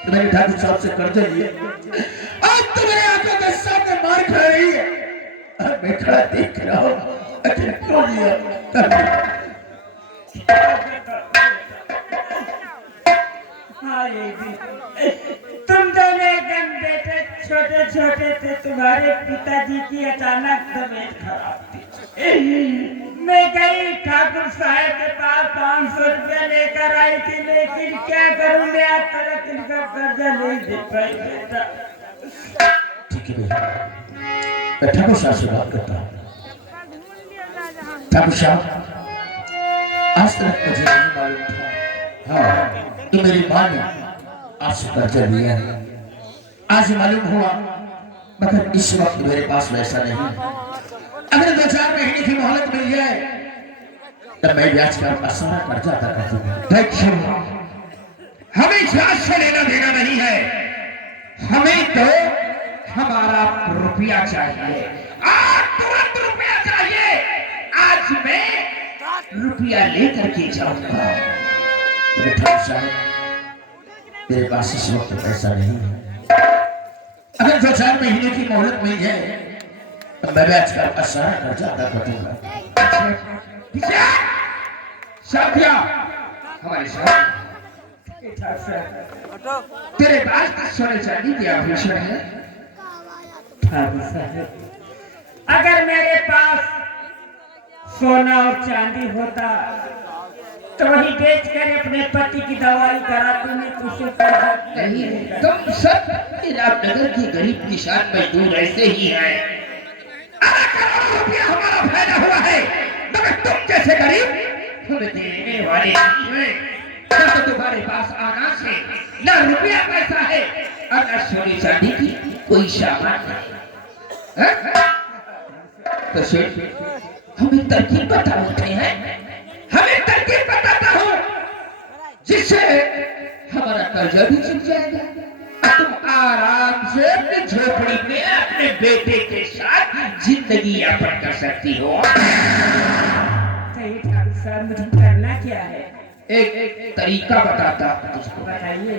तो मेरे ठाकुर साहब से कर्जा लिए आज तुम्हारे आंखों के सामने मार खा रही है और मैं खड़ा देख रहा हूँ। आखिर क्यों लिया? हाँ ये भी तुम दोनों एकदम बेटे छोटे छोटे थे, तुम्हारे पिताजी की अचानक तबीयत खराब थी। मैं गई ठाकुर साहब के पास 500 रुपया लेकर आई थी, लेकिन क्या करूं मैं आज तक इनका कर्जा नहीं दे पाई बेटा। ठीक है भैया, मैं ठाकुर साहब से बात करता हूँ। ठाकुर साहब, आज तक मुझे नहीं मालूम था हाँ कि मेरी माँ ने आपसे कर्जा लिया है। आज मालूम हुआ, मगर इस वक्त मेरे पास वैसा नहीं। अगर 2-4 महीने की मोहलत मिल जाए तब मैं ब्याज का सारा कर्जा अदा कर दूंगा। देखिए, हमें ब्याज से लेना देना नहीं है, हमें तो हमारा रुपया चाहिए। आज तुरंत रुपया चाहिए। आज मैं रुपया लेकर के जाऊंगा। मेरे पास इस वक्त पैसा नहीं है। अगर 2-4 महीने की मोहलत मिल जाए तो मैं ब्याज का सारा कर्जा अदा कर दूंगा। साथिया, हमारे साथ तेरे पास सोने चांदी की आभूषण है? अगर मेरे पास सोना और चांदी होता तो वही बेच कर अपने पति की दवाई कराती, मैं तुझसे नहीं। तुम सब रामनगर के गरीब किसान मजदूर ऐसे ही हैं। रुपया हमारा फायदा हुआ है, मगर तुम जैसे गरीब हमें देने वाले नहीं हैं। तो तुम्हारे पास आना से न रुपया पैसा है और न सोने चांदी की कोई सामान नहीं। तो शेठ, हमें तरकीब बताते हैं, हमें तरकीब बताता हूँ जिससे हमारा कर्जा भी चुक जाएगा और तुम आराम से अपनी झोपड़ी में अपने बेटे के साथ जिंदगी यापन कर सकती हो। सर मुझे करना क्या है? एक तरीका बताता हूँ तुझको। बताइए।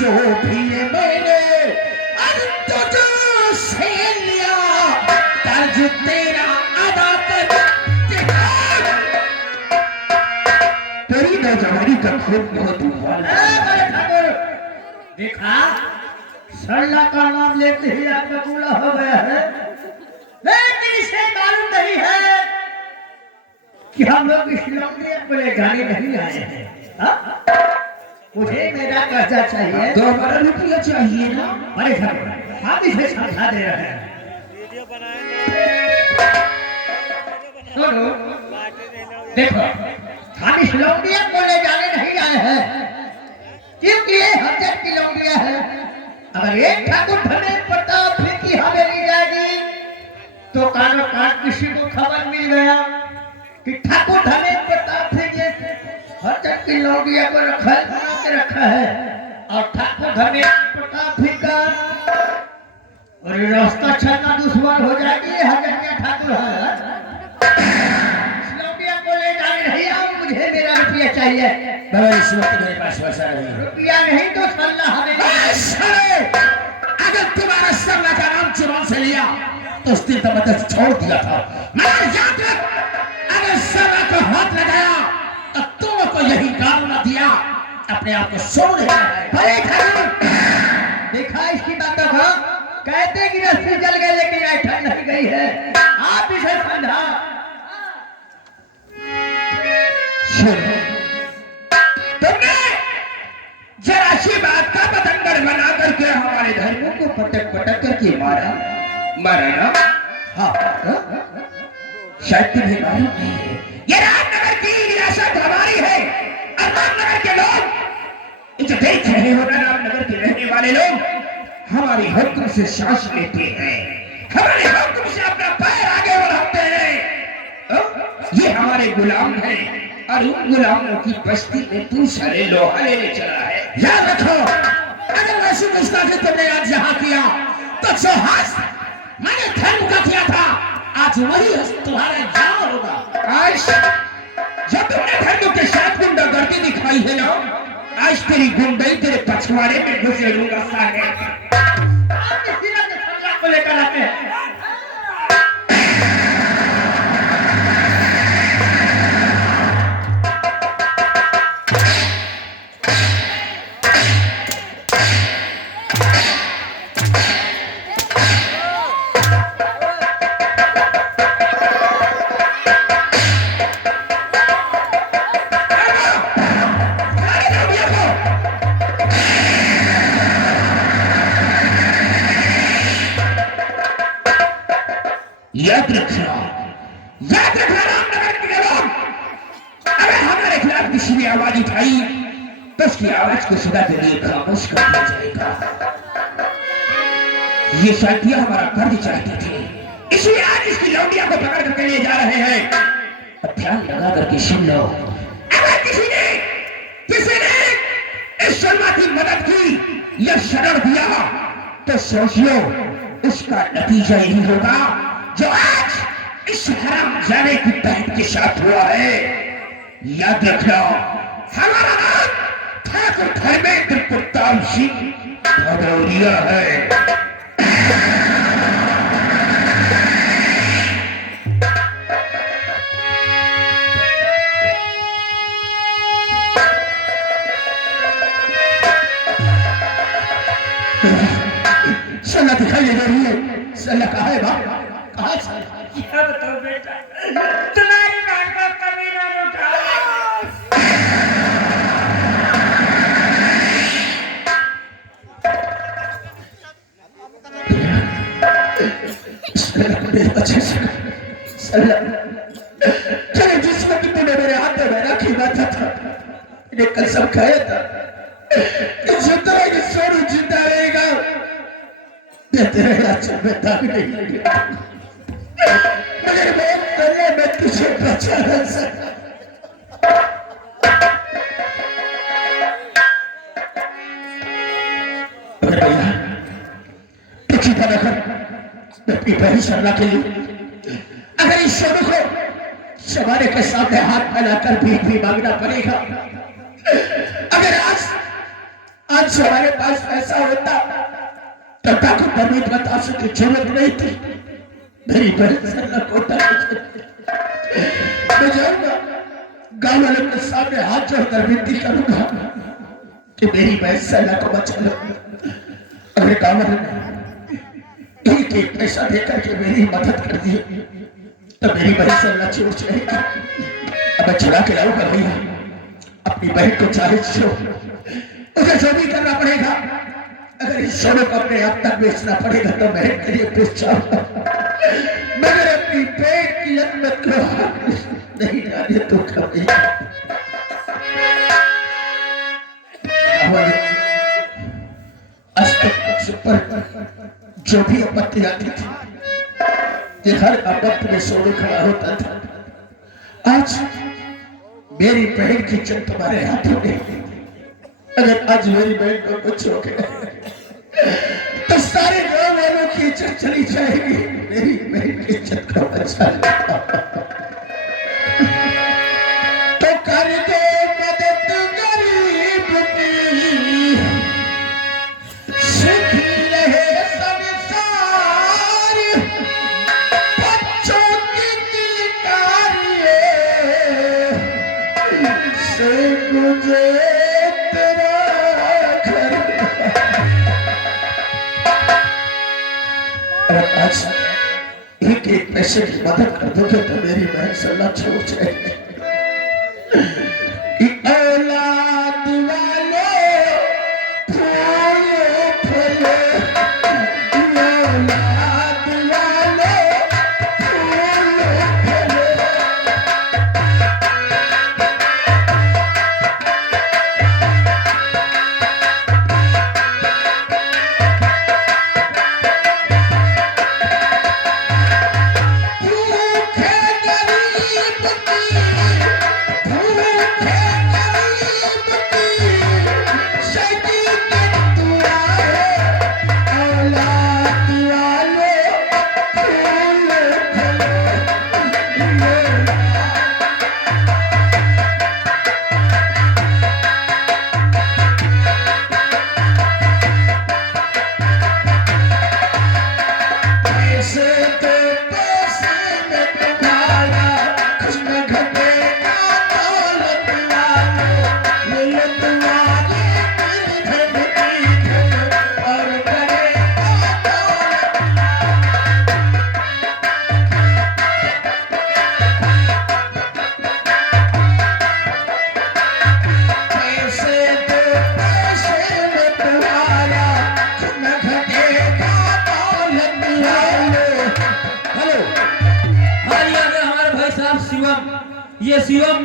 जो भी मैंने से लिया कर्ज तेरा अदा कर तेरी नौजवानी का खूब बहुत देखा, सरला का नाम लेते ही आपका पूरा हो गया है, लेकिन इसे मालूम नहीं है कि हम लोग इस लौंडे बड़े गाने नहीं आए हैं। मुझे मेरा कर्जा चाहिए, 2 रुपया चाहिए ना। अरे हम इसे समझा दे रहे हैं। सुनो, देखो, हम इस लौंडिया को ले जाने नहीं आए हैं, क्योंकि ये हजर की लौंडिया है। अगर एक ठाकुर धनेश प्रताप सिंह की हवेली जाएगी तो कानो कान किसी को खबर मिल गया कि ठाकुर धनेश प्रताप सिंह ये हजर की लौंडिया को बना के रखा है, और ठाकुर धनेश प्रताप सिंह का और रास्ता चलना दुश्वार हो जाएगी। हजर क्या ठाकुर है, लौंडिया को ले जाने नहीं आओ, मुझे मेरा रुपया चाहिए। इस वक्त मेरे पास पैसा नहीं है। रुपया नहीं तो सल्ला हमें। अगर तुम्हारा सरला का नाम चुनाव से लिया तो उस दिन तो मदद छोड़ दिया था, मगर याद रख, अगर सना को हाथ लगाया तो तुमको यही गाल न दिया, अपने आप को सोने देखा इसकी बातों को, कहते कि रस्सी जल गई लेकिन ऐठन नहीं गई है। आप इसे समझा। तुमने जरा सी बात का पतंगर बना करके हमारे धर्मों को पटक पटक करके मारा ना। हाँ, शायद तुम्हें मालूम नहीं है, ये रामनगर की रियासत हमारी है और रामनगर के लोग जो देख रहे हो ना, रामनगर के रहने वाले लोग हमारे हुक्म से सांस लेते हैं, हमारे हुक्म से अपना पैर आगे बढ़ाते हैं। ये हमारे गुलाम हैं और उन गुलामों की बस्ती में तू सारे लोहा लेने चला है। याद रखो, अगर वैसी गुस्ताखी तुमने आज यहाँ किया तो जो हस्त मैंने धर्म का किया था, आज वही हस्त तुम्हारा यहाँ होगा। आज जब तुमने धर्म के साथ गुंडागर्दी दिखाई है ना, आज तेरी गुंडई तेरे पछवाड़े में घुसेड़ूंगा साले। आप इस दिन के सजा को लेकर आते हैं। याद रखना रामनगर के लोग, अगर हमारे खिलाफ किसी ने आवाज उठाई तो उसकी आवाज को सदा के लिए खामोश कर दिया जाएगा। ये साथिया हमारा कर्ज चाहते थे, इसलिए आज इसकी लौंडिया को पकड़ करके ले जा रहे हैं। अब ध्यान लगा करके सुन लो, अगर किसी ने इस शर्मा की मदद की या शरण दिया तो सोचियो उसका नतीजा यही होगा जो आज इस हरामजादे की बहन के साथ हुआ है। याद रखना, हमारा नाम ठाकुर धर्मेंद्र प्रताप सिंह भदौरिया है। सला दिखाई दे रही है, सला कहाँ है बाप? कहाँ क्या बताओ बेटा, तुम्हारी बात को कभी ना उठाओ। अच्छे से चलो, जिस वक्त तूने मेरे हाथ में मेरा खींचा था, मैंने कसम खाया था कि जितना ये सोनू जिंदा रहेगा मैं तेरे राज्य में दाग नहीं लगेगा, मगर बहुत पहले मैं तुझे बचा नहीं सकता। मगर भैया तू चिंता न कर, मैं अपनी बहन सरला के लिए अगर इस सोनू को जमाने के सामने हाथ फैलाकर भीख भी मांगना पड़ेगा। अगर आज हमारे पास पैसा होता तो ठाकुर परमीत बताने की जरूरत नहीं थी। मेरी बहन सरला को मैं जाऊंगा, गांव वालों के सामने हाथ जोड़कर विनती करूंगा कि मेरी बहन सरला को बचा लो। अगर गांव वालों ने एक एक पैसा देकर के मेरी मदद कर दी तो मेरी बहन सरला छूट जाएगी। अब मैं छुड़ा के लाऊंगा भैया, अपनी बहन को चाहे छो, मुझे जो भी करना पड़ेगा। अगर इस सोने को अपने आप तक बेचना पड़ेगा तो मैं के लिए बेच जाऊंगा, मगर अपनी पेट की अहमियत को नहीं जाने तो कभी। आज तक पर जो भी आपत्ति आती थी, ये हर आपत्ति में सोने खड़ा होता था। आज मेरी बहन की इज्जत तुम्हारे हाथों में, अगर आज मेरी बहन को कुछ हो गया तो सारे गांव वालों की इज्जत चली जाएगी। मेरी बहन की इज्जत को बचा तो कर दो मदद गरीब की, सुखी रहे संसार। एक पैसे की मदद कर दोगे तो मेरी बहन सल्ला छोड़ जाएगी। कि औलाद वाले फूल फूले, औलाद वाले फूल फूले। भूखे गरीब की, भूखे गरीब की सदी की दुआ है, औलाद वाले फूल फूले। पैसे तो पैसे में तुम्हारा कुछ न घटेगा, दौलत वाले ये तुम्हारे धन की धन और करेगा दौलत। पैसे तो पैसे में तुम्हारा कुछ न घटेगा, दौलत वाले। हेलो, हाँ ये आ गया हमारे भाई साहब शिवम। ये शिवम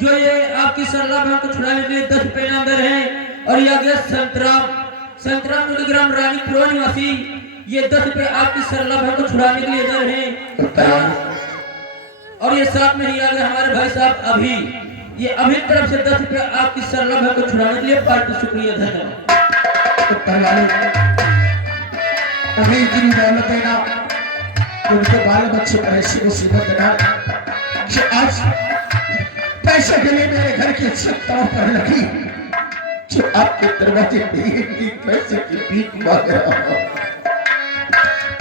जो ये आपकी सरला बहन को छुड़ाने के लिए 10 रुपए इनाम दे रहे हैं। और ये आ गया संतराम, संतराम मिलीग्राम रानीपुर निवासी, ये 10 रुपए आपकी सरला बहन को छुड़ाने के लिए दे रहे हैं। और ये साथ में ही आ गया हमारे भाई साहब अभी, ये अभी तरफ से 10 रुपए आपकी सरला बहन को छुड़ाने के लिए पार्टी, शुक्रिया, धन्यवाद। ऊपर वाले उन्हें इतनी दौलत देना, उनके बाल बच्चे पर ऐसी मुसीबत देना कि आज पैसे के लिए मेरे घर की छतों पर लगी, जो आपके दरवाजे पे ही पैसे की भीख मांग रहा हूं।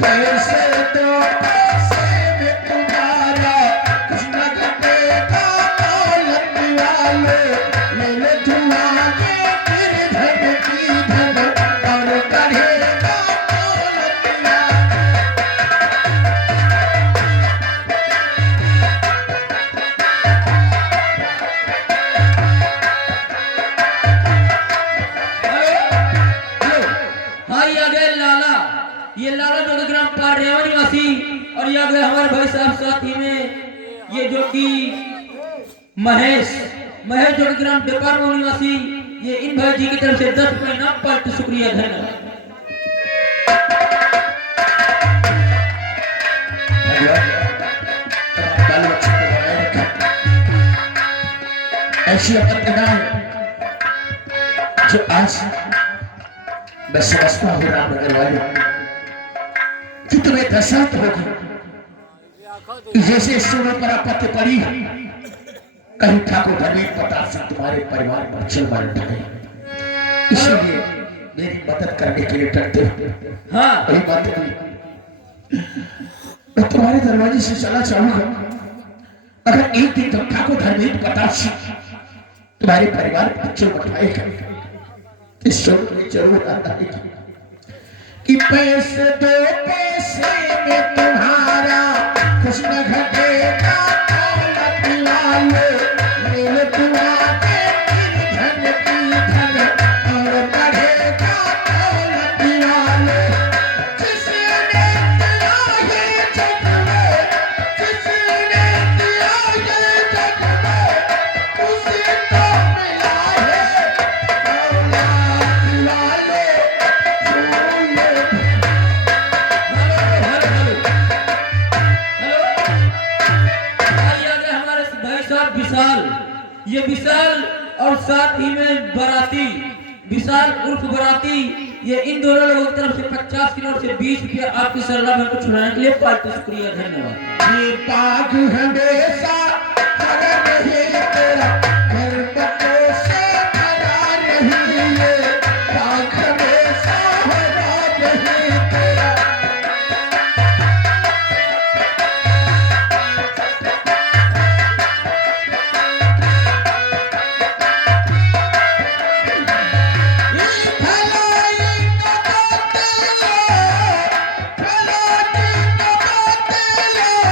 पैसे तो पैसे में तुम्हारा कुछ न घटेगा, दौलत वाले मेरे तुम्हारे फिर धन की धन और करेगा दौलत वाले। हेलो, हाँ ये आ गए लाला, ये लाला जो ग्राम पारेवा निवासी। और ये आ गए हमारे भाई साहब साथी में ये जो कि महेश, महेश जो ग्राम व्यापार निवासी, ये इन भाई जी की तरफ से 10 रुपए इनाम पार्टी, शुक्रिया, धन्यवाद। बाल बच्चे को बनाए रखें। ऐसी आपत्ति ना है जो आज मैं समझता हूँ रामनगर वाले कि तुम्हें दशरथ होगी, जैसे सुनो पर आपत्ति पड़ी कहीं ठाकुर धनीर प्रताप सिंह तुम्हारे परिवार पर चल मर उठे, इसलिए मेरी मदद करने के लिए डरते हो। हाँ वही बात है, मैं तुम्हारे दरवाजे से चला जाऊंगा, अगर एक दिन तुम ठाकुर धनीर प्रताप सिंह तुम्हारे परिवार पर चल उठाएगा, इस शोक में जरूर आता है कि पैसे दो पैसे में तुम्हारा कुछ न घटेगा, दौलत वाले मेरे तुम्हारे फिर धन की धन और बढ़ेगा दौलत वाले। जिसने दिया ये जग में, जिसने दिया ये जग में, उसी को मिला है दौलत वाले फूल। विशाल, ये विशाल और साथ ही में बराती, विशाल उर्फ बराती, ये इन दोनों लोगों की तरफ से 50 की नोट से 20 रुपया आपकी सरला बहन को छुड़ाने के लिए पार्टी, शुक्रिया, धन्यवाद। ये पाग हमेशा हरा रहे तेरा, घर बच्चों से भरा रही ये पाग हमेशा हरा रहे तेरा। भलाई का बात है, भलाई का बात है।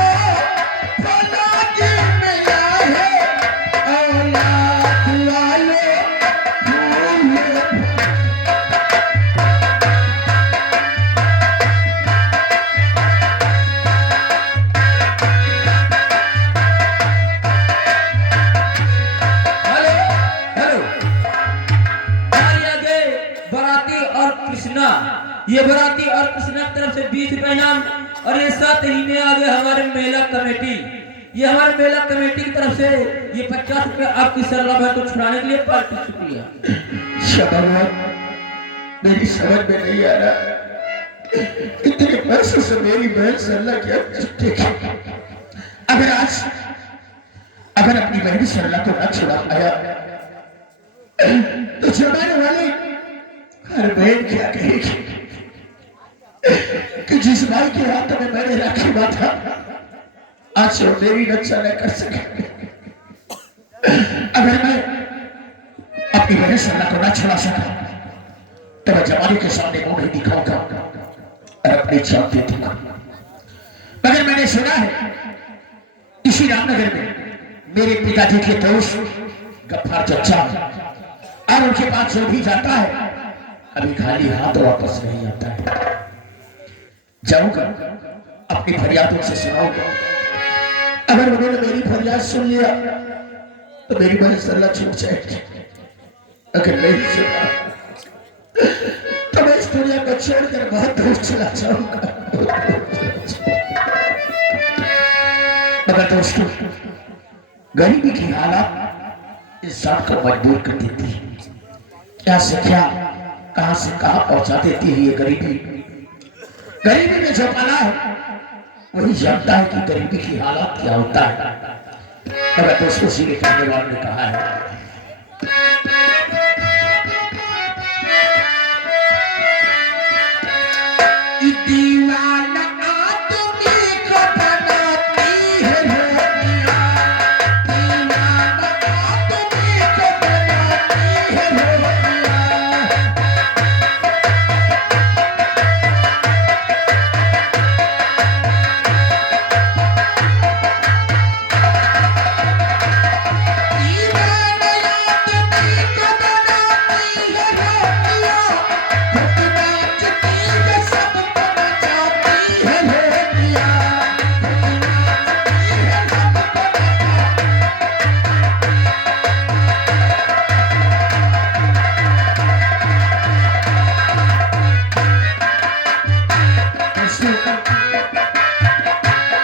ये बराती और कृष्णा की तरफ से 20 रुपए इनाम। और ये साथ ही में आगे हमारे मेला कमेटी, ये हमारे मेला कमेटी की तरफ से ये 50 रुपए आपकी सरला बहन को छुड़ाने के लिए पार्टी। शुक्रिया। मेरी समझ में नहीं आ रहा इतने पैसों से मेरी बहन सरला क्या अगर अपनी बहन सरला को न छुड़ा पाया तो जमाने वाले हर बहन क्या कहेगी कि जिस भाई के हाथ में मैंने रखी हुआ था आज वो मेरी रक्षा न कर सके। अगर मैं अपनी बहन सरला को न छुड़ा सका तो मैं जमाने के सामने मुंह नहीं दिखाऊंगा और अपनी जान दे दूंगा। मगर मैंने सुना है इसी रामनगर में मेरे पिताजी के दोस्त गफ्फार चचा और उनके पास जो भी जाता है अभी खाली हाथ वापस नहीं आता है। जाऊंगा अपनी फरियाद उनसे सुनाऊंगा। अगर उन्होंने मेरी फरियाद सुन लिया तो मेरी बहन सरला छूट जाएगी। अगर नहीं सुना तो मैं इस दुनिया को छोड़कर बहुत दूर चला जाऊंगा। मगर दोस्तों गरीबी की हालत इंसान को मजबूर कर देती है। क्या से क्या कहां से कहां पहुंचा देती है ये गरीबी। गरीबी में जो पाला है वही जानता है कि गरीबी की हालत क्या होता है। मगर दोस्तों सीधे कहने वाले ने कहा है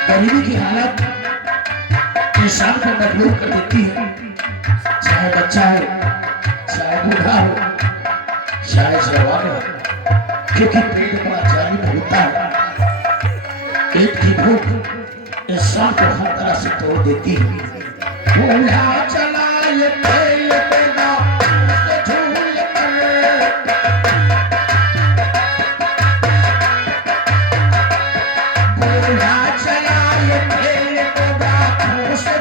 गरीबी की हालत इंसान को मजबूर कर देती है। चाहे बच्चा हो, चाहे बूढ़ा हो, चाहे जवान हो, क्योंकि पेट बड़ा जालिम होता है। पेट की भूख इंसान को हर तरह से तोड़ देती है। बूढ़ा चला ये तेल देना झूल कर, बूढ़ा चला ये तेल देना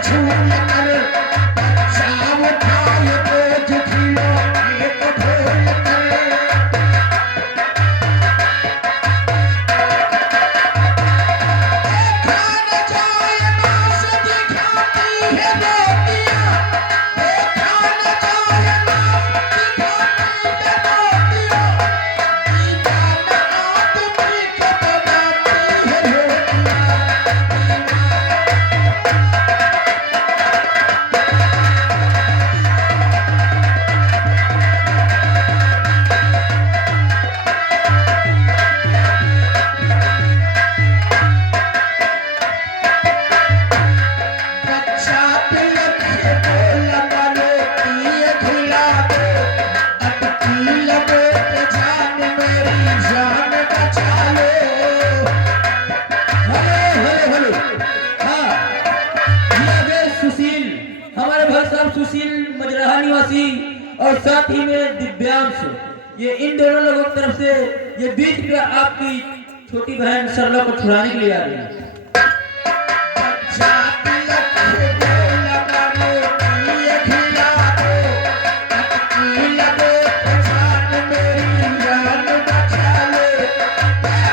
झूल कर, शाम खाए बोझ खिलो एक ढोल कर। खाना जाए मांस दिखाती है रोटियां, खाना जाए मांस दिखाती है रोटियां, दीवाना आदमी को बनाती है रोटियां। बच्चा तिलक से बोला मारो पिए खिला दो, अटकी लगे पे जान मेरी जान बचा लो। हेलो हाँ, ये आगे सुशील, हमारे भाई साहब सुशील मजराहा निवासी और साथ ही में दिव्यांश, ये इन दोनों लोगों की तरफ से ये 20 रुपया आपकी छोटी बहन सरला को छुड़ाने के लिए आ रही है। बच्चा तिलक से बोला मारो पिए खिला दो, अटकी लगे पे जान मेरी जान बचा लो।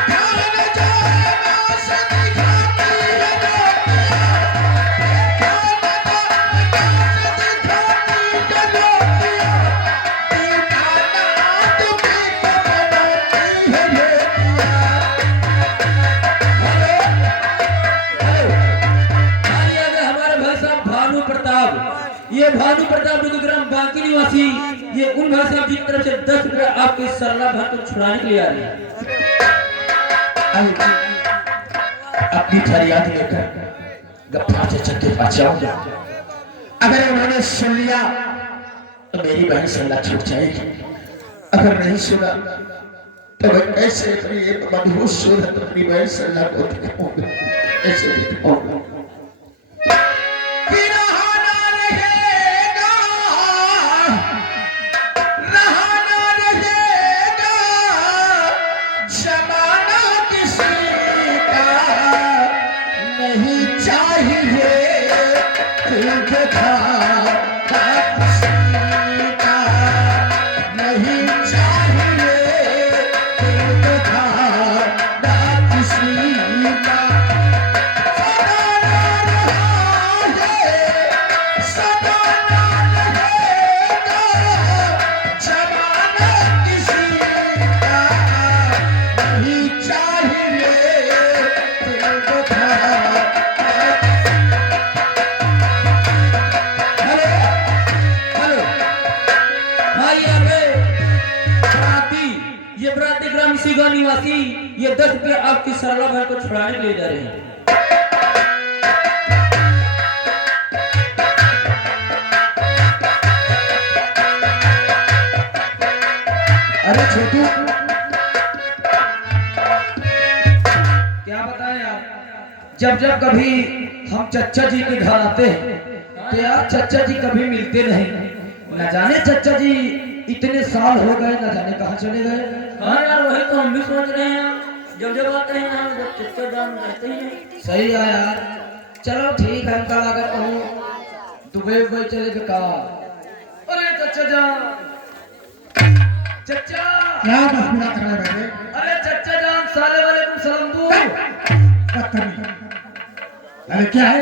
खाना जाए मांस दिखाती है रोटियां, खाना जाए मांस दिखाती है रोटियां, दीवाना आदमी को बनाती है रोटियां। आगे आगे हमारे भाई साहब भानु प्रताप, ये भानु प्रताप जो ग्राम बांकी निवासी, ये उन भाई साहब जी की तरफ से 10 रुपया आपकी सरला बहन को छुड़ाने के लिए आ रही है। अपनी फरियाद लेकर गफ्फार चाचा के पास जाऊंगा। अगर उन्होंने सुन लिया तो मेरी बहन सल्ला छूट जाएगी, अगर नहीं सुना तो मैं ऐसे अपनी मधुर सूरत अपनी बहन सल्ला को दिखाऊंगा, ऐसे दिखाऊंगा। निवासी ये 10 रुपया आपकी सरला बहन को छुड़ाने ले जा रहे हैं। अरे छोटू, क्या बताएं यार, जब जब कभी हम चच्चा जी के घर आते हैं तो यार चच्चा जी कभी मिलते नहीं। न जाने चच्चा जी इतने साल हो गए, न जाने कहाँ चले गए। हाँ यार, वही तो हम भी सोच रहे हैं, जब जब आते हैं हम जब चच्चा जान रहते ही नहीं। सही है यार, चलो ठीक है, कल अगर कहूँ दुबई चले के कहा। अरे चच्चा जान, चच्चा क्या मस्कुरा कर रहे बेटे? अरे चच्चा जान, साले वालेकुम सलाम दो। अरे क्या है?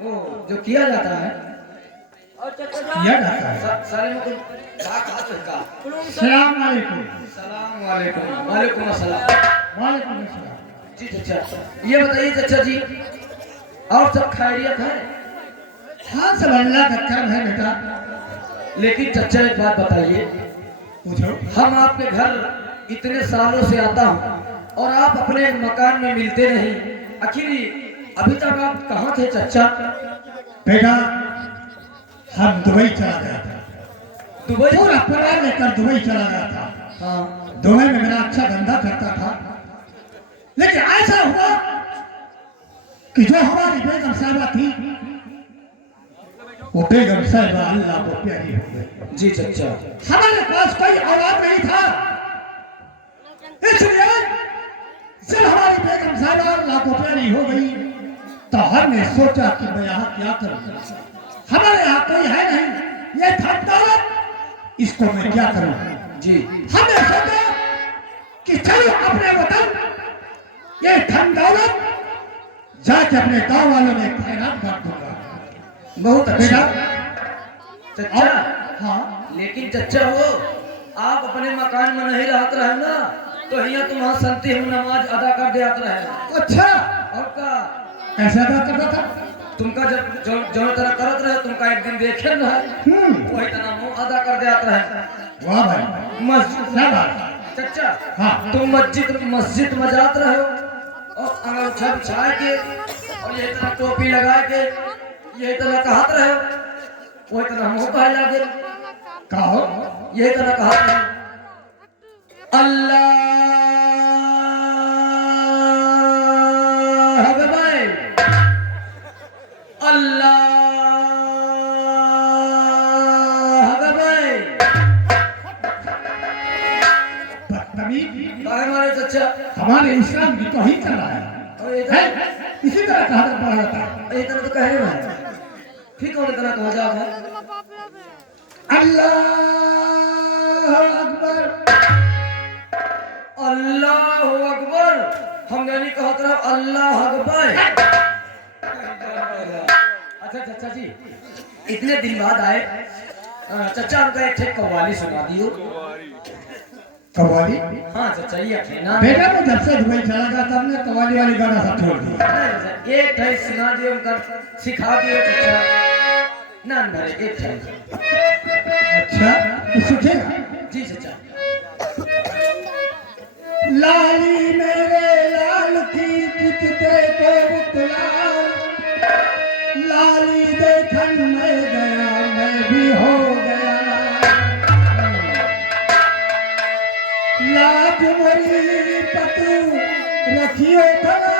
ओ जो किया जाता है किया जाता है। साले में कुछ का सलाम वालेकुम। सलाम वालेकुम। वालेकुम अस्सलाम। वालेकुम अस्सलाम। जी चच्चा, ये बताइए चच्चा जी, और सब खैरियत है? हाँ, सब अल्लाह का करम है बेटा। लेकिन चच्चा एक बात बताइए, पूछो। हम आपके घर इतने सालों से आता हूँ और आप अपने मकान में मिलते नहीं, आखिर अभी तक आप कहाँ थे चच्चा? बेटा, हम दुबई चला गया था। दुबई? पूरा परिवार लेकर दुबई चला गया था। हाँ। दुबई में मेरा अच्छा धंधा करता था, लेकिन ऐसा हुआ कि जो हमारी बेगम साहिबा थी, वो बेगम साहिबा अल्लाह को प्यारी हो गई। जी चच्चा। हमारे पास कोई औलाद नहीं था, इसलिए जब हमारी बेगम साहिबा अल्लाह को प्यारी हो गई तो हमने सोचा कि मैं यहाँ क्या करूँ, हमारे यहाँ कोई है नहीं, ये धन दौलत, इसको मैं क्या करूँ। जी। हमने सोचा कि चलो अपने वतन ये धन दौलत जाके अपने गांव वालों में खैरात बांट दूंगा। बहुत अच्छा चच्चा। हाँ, लेकिन चच्चा वो आप अपने मकान में नहीं रहते रहे ना, तो यहाँ तुम्हारा संती हम नमाज अदा कर दिया रहे। अच्छा, और का ऐसा बात करता था तुमका जब जो तरह करत रहे, तुमका एक दिन देखे ना वही तरह मुंह अदा कर दिया रहे। वाह भाई, मस्जिद क्या बात। चच्चा, हाँ, तुम मस्जिद में जाते रहे हो और अंगूठा बिछा के और ये तरह टोपी लगा के ये तरह कहत रहे हो, वही तरह मुंह कहा जाके कहो, यही तरह कहा अल्लाह भाई, अल्लाह भाई। बदतमीज, हमारे चच्चा हमारे इस्लाम की तौहीन कर रहा है, इसी तरह कहा पढ़ा जाता है। ये तरह तो कह रहे हैं, फिर कौन तरह कहा जाता है? अल्लाह अकबर, अल्लाह अकबर। हम नहीं कहा तरह अल्लाह अकबर। अच्छा चच्चा जी, इतने दिन बाद आए, चच्चा हमका एक ठेक कव्वाली सुना दियो। कव्वाली? हाँ चच्चा, ये ना बेटा मैं जब से दुबई चला गया तब ने कव्वाली वाली गाना सब छोड़ दिया। एक ठे सुना दियो, उनका सिखा दियो चच्चा। ना भरे एक ठे। अच्छा, तो सीखेगा? जी चच्चा। लाली मेरे लाली देखन मैं गया, मैं भी हो गया। लाज मोरी पतू रखियो था